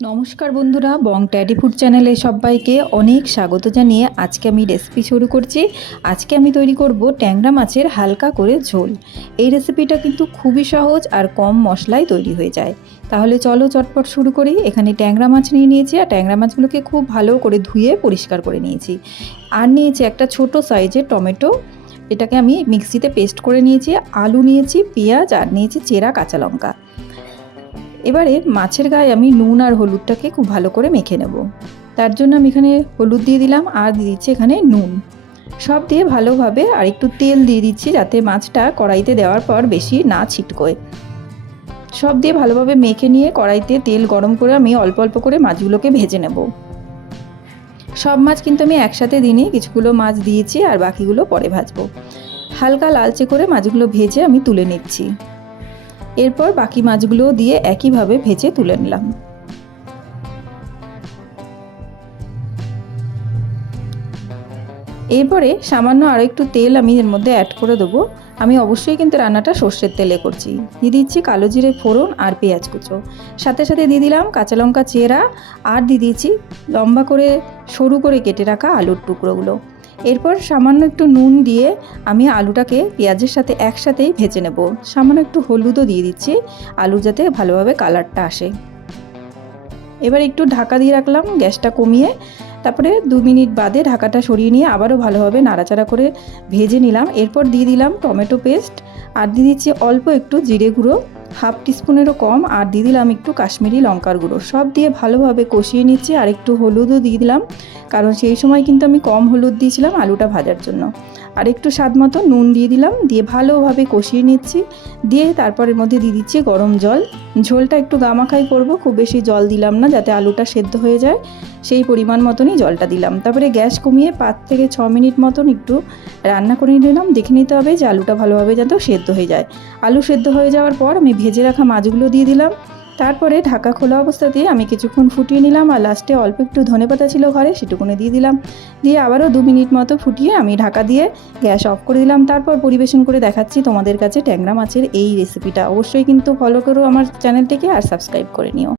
নমস্কার বন্ধুরা, বং teddy food চ্যানেলে সবাইকে অনেক স্বাগত জানিয়ে আজকে আমি রেসিপি শুরু করছি। আজকে আমি তৈরি করব ট্যাংরা মাছের হালকা করে ঝোল। এই রেসিপিটা কিন্তু খুবই সহজ আর কম মশলায় তৈরি হয়ে যায়। তাহলে চলো চটপট শুরু করি। এখানে ট্যাংরা মাছ নিয়ে নিয়েছি আর ট্যাংরা মাছগুলোকে খুব ভালো করে ধুয়ে পরিষ্কার করে নিয়েছি। আর নিয়েছি একটা ছোট সাইজের টমেটো। এটাকে আমি মিক্সিতে পেস্ট করে নিয়েছি, আলু নিয়েছি, পেঁয়াজ আর নিয়েছি চেরা কাঁচা লঙ্কা। এবারে মাছের গায়ে আমি নুন আর হলুদটাকে খুব ভালো করে মেখে নেব। তার জন্য আমি এখানে হলুদ দিয়ে দিলাম আর দিয়ে দিচ্ছি এখানে নুন। সব দিয়ে ভালোভাবে আর একটু তেল দিয়ে দিচ্ছি যাতে মাছটা কড়াইতে দেওয়ার পর বেশি না ছিটকোয়। সব দিয়ে ভালোভাবে মেখে নিয়ে কড়াইতে তেল গরম করে আমি অল্প অল্প করে মাছগুলোকে ভেজে নেব। সব মাছ কিন্তু আমি একসাথে দিনে কিছুগুলো মাছ দিয়েছি আর বাকিগুলো পরে ভাজবো। হালকা লালচে করে মাছগুলো ভেজে আমি তুলে নিচ্ছি। এরপর বাকি মাছগুলো দিয়ে একইভাবে ভেজে তুলে নিলাম। এরপরে সামান্য আরও একটু তেল আমি এর মধ্যে অ্যাড করে দেবো। আমি অবশ্যই কিন্তু রান্নাটা সর্ষের তেলে করছি। দিয়ে দিচ্ছি কালো জিরে ফোড়ন আর পেঁয়াজ কুচো। সাথে সাথে দিয়ে দিলাম কাঁচা লঙ্কা চেরা আর দিয়ে দিয়েছি লম্বা করে সরু করে কেটে রাখা আলুর টুকরোগুলো। এরপর সামান্য একটু নুন দিয়ে আমি আলুটাকে পেঁয়াজের সাথে একসাথেই ভেজে নেব। সামান্য একটু হলুদও দিয়ে দিচ্ছি আলু যাতে ভালোভাবে কালারটা আসে। এবার একটু ঢাকা দিয়ে রাখলাম, গ্যাসটা কমিয়ে তারপরে দু মিনিট বাদে ঢাকাটা সরিয়ে নিয়ে আবারও ভালোভাবে নাড়াচাড়া করে ভেজে নিলাম। এরপর দিয়ে দিলাম টমেটো পেস্ট। আর দিয়ে দিচ্ছি অল্প একটু জিরে গুঁড়ো, হাফ টিস্পুনেরও কম। আর দিয়ে দিলাম একটু কাশ্মীরি লঙ্কার গুঁড়ো। সব দিয়ে ভালোভাবে কষিয়ে নিচ্ছি। আর একটু হলুদও দিয়ে দিলাম। কারণ সেই সময় কিন্তু আমি কম হলুদ দিয়েছিলাম আলুটা ভাজার জন্য। আর একটু স্বাদ মতো নুন দিয়ে দিলাম, দিয়ে ভালোভাবে কষিয়ে নিচ্ছি। দিয়ে তারপরের মধ্যে দিয়ে দিচ্ছি গরম জল। ঝোলটা একটু গামাখাই করব, খুব বেশি জল দিলাম না যাতে আলুটা সেদ্ধ হয়ে যায়। সেই পরিমাণ মতনই জলটা দিলাম। তারপরে গ্যাস কমিয়ে পাঁচ থেকে ছ মিনিট মতন একটু রান্না করে নিলাম। দেখে নিতে হবে যে আলুটা ভালোভাবে যাতে সেদ্ধ হয়ে যায়। আলু সেদ্ধ হয়ে যাওয়ার পর আমি ভেজে রাখা মাছগুলো দিয়ে দিলাম। তারপরে ঢাকা খোলা অবস্থাতে আমি কিছুক্ষণ ফুটিয়ে নিলাম আর লাস্টে অল্প একটু ধনে পাতা ছিল ঘরে, সেটুকুনে দিয়ে দিলাম। দিয়ে আবারও দু মিনিট মতো ফুটিয়ে আমি ঢাকা দিয়ে গ্যাস অফ করে দিলাম। তারপর পরিবেশন করে দেখাচ্ছি তোমাদের কাছে ট্যাংরা মাছের এই রেসিপিটা অবশ্যই কিন্তু ফলো করো আমার চ্যানেলটিকে আর সাবস্ক্রাইব করে নিও।